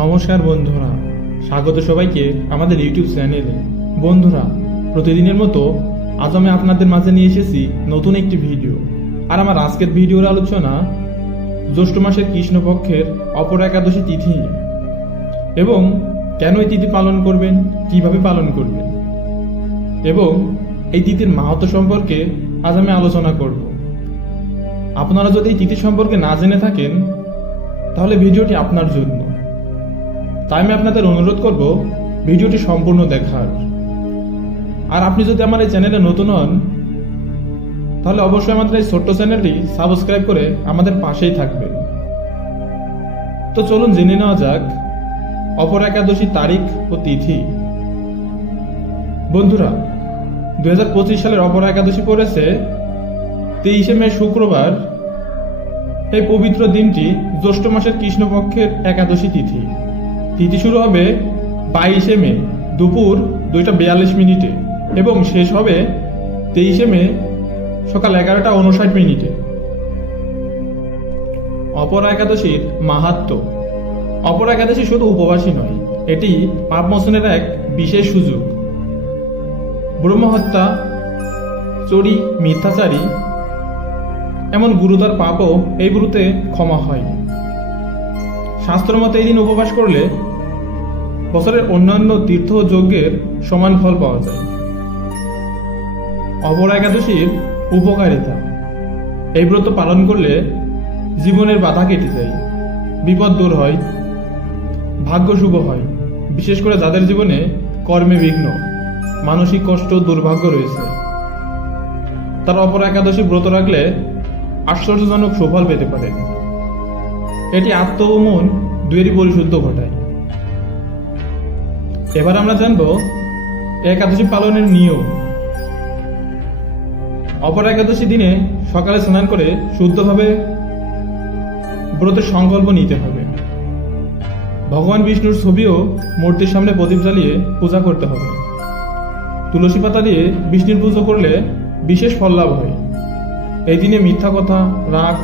নমস্কার বন্ধুরা, স্বাগত সবাইকে আমাদের ইউটিউব চ্যানেলে। বন্ধুরা, প্রতিদিনের মতো আজ আমি আপনাদের মাঝে নিয়ে এসেছি নতুন একটি ভিডিও। আর আমার আজকের ভিডিওর আলোচনা জ্যৈষ্ঠ মাসের কৃষ্ণপক্ষের অপর একাদশী তিথি নিয়ে, এবং কেন এই তিথি পালন করবেন, কিভাবে পালন করবেন, এবং এই তিথির মাহাত্ম্য সম্পর্কে আজ আমি আলোচনা করব। আপনারা যদি এই তিথি সম্পর্কে না জেনে থাকেন তাহলে ভিডিওটি আপনার জন্য। তাই আমি আপনাদের অনুরোধ করব ভিডিওটি সম্পূর্ণ দেখার। আর আপনি যদি আমার এই চ্যানেলে নতুন হন তাহলে অবশ্যই আমাদের এই ছোট্ট চ্যানেলটি সাবস্ক্রাইব করে আমাদের পাশেই থাকবেন। তো চলুন জেনে নেওয়া যাক অপর একাদশী তারিখ ও তিথি। বন্ধুরা, 2025 সালের অপর একাদশী পড়েছে 23শে মে শুক্রবার। এই পবিত্র দিনটি জ্যৈষ্ঠ মাসের কৃষ্ণপক্ষের একাদশী তিথি। তিথি শুরু হবে 22শে মে দুপুর 2:42 এবং শেষ হবে 23শে মে সকাল 11:59। অপর একাদশীর মাহাত্ম্য। অপর একাদশী শুধু উপবাসী নয়, এটি পাপ মোচনের এক বিশেষ সুযোগ। ব্রহ্মহত্যা, চুরি, মিথ্যাচারী এমন গুরুতর পাপও এই ব্রতে ক্ষমা হয়। শাস্ত্র মতে এই দিন উপবাস করলে বছরের অন্যান্য তীর্থ ও যজ্ঞের সমান ফল পাওয়া যায়। অপর একাদশীর উপকারিতা। এই ব্রত পালন করলে জীবনের বাধা কেটে যায়, বিপদ দূর হয়, ভাগ্য শুভ হয়। বিশেষ করে যাদের জীবনে কর্মে বিঘ্ন, মানসিক কষ্ট, দুর্ভাগ্য রয়েছে, তারা অপর একাদশী ব্রত রাখলে আশ্চর্যজনক সুফল পেতে পারেন। এটি আত্ম ও মন দুয়েরই পরিশুদ্ধ ঘটায়। এবার আমরা জানব একাদশী পালনের নিয়ম। অপর একাদশী দিনে সকালে স্নান করে শুদ্ধভাবে ব্রতের সংকল্প নিতে হবে। ভগবান বিষ্ণুর ছবিও মূর্তির সামনে প্রদীপ জ্বালিয়ে পূজা করতে হবে। তুলসী পাতা দিয়ে বিষ্ণুর পুজো করলে বিশেষ ফল লাভ হয়। এই দিনে মিথ্যা কথা, রাগ,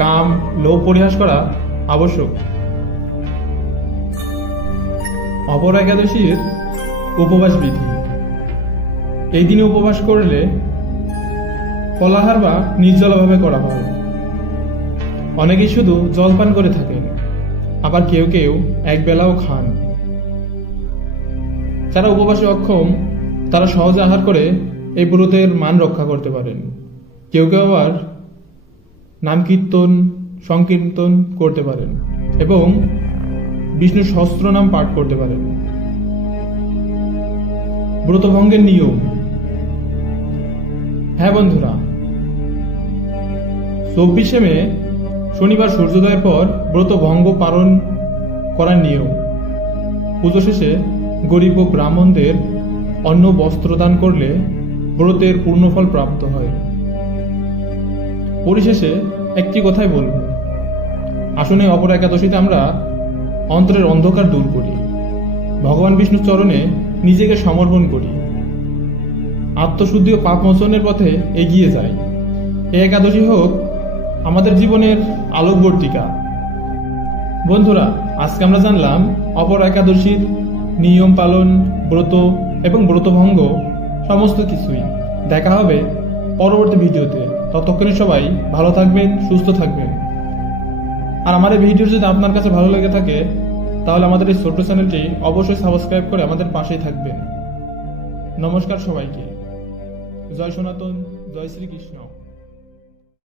কাম, লোভ পরিহাস করা আবশ্যক। অপর একাদশীর উপবাস বিধি। এই দিনে উপবাস করলে ফলাহার বা নির্জলভাবে করা হয়। অনেকেই শুধু জলপান করে থাকেন, আবার কেউ কেউ এক বেলাও খান। যারা উপবাসে অক্ষম তারা সহজে আহার করে এই ব্রতের মান রক্ষা করতে পারেন। কেউ কেউ আবার নাম কীর্তন, সংকীর্তন করতে পারেন এবং বিষ্ণুর সহস্র নাম পাঠ করতে পারেন। ব্রত ভঙ্গের নিয়ম। হ্যাঁ বন্ধুরা, 24শে মে শনিবার সূর্যোদয়ের পর ব্রত ভঙ্গ পালন করার নিয়ম। পুজো শেষে গরিব ও ব্রাহ্মণদের অন্ন বস্ত্র দান করলে ব্রতের পূর্ণফল প্রাপ্ত হয়। পরিশেষে একটি কথাই বলব, আসলে অপর একাদশীতে আমরা অন্তরের অন্ধকার দূর করি, ভগবান বিষ্ণুর চরণে নিজেকে সমর্পণ করি, আত্মশুদ্ধি ও পাপ মোচনের পথে এগিয়ে যাই। এই একাদশী হোক আমাদের জীবনের আলোকবর্তিকা। বন্ধুরা, আজকে আমরা জানলাম অপর একাদশীর নিয়ম পালন, ব্রত এবং ব্রতভঙ্গ সমস্ত কিছুই। দেখা হবে পরবর্তী ভিডিওতে। ততক্ষণে সবাই ভালো থাকবেন, সুস্থ থাকবেন। আর আমার এই ভিডিও যদি আপনার কাছে ভালো লেগে থাকে তাহলে আমাদের এই ছোট্ট চ্যানেলটি অবশ্যই সাবস্ক্রাইব করে আমাদের পাশেই থাকবেন। নমস্কার সবাইকে। জয় সনাতন, জয় শ্রীকৃষ্ণ।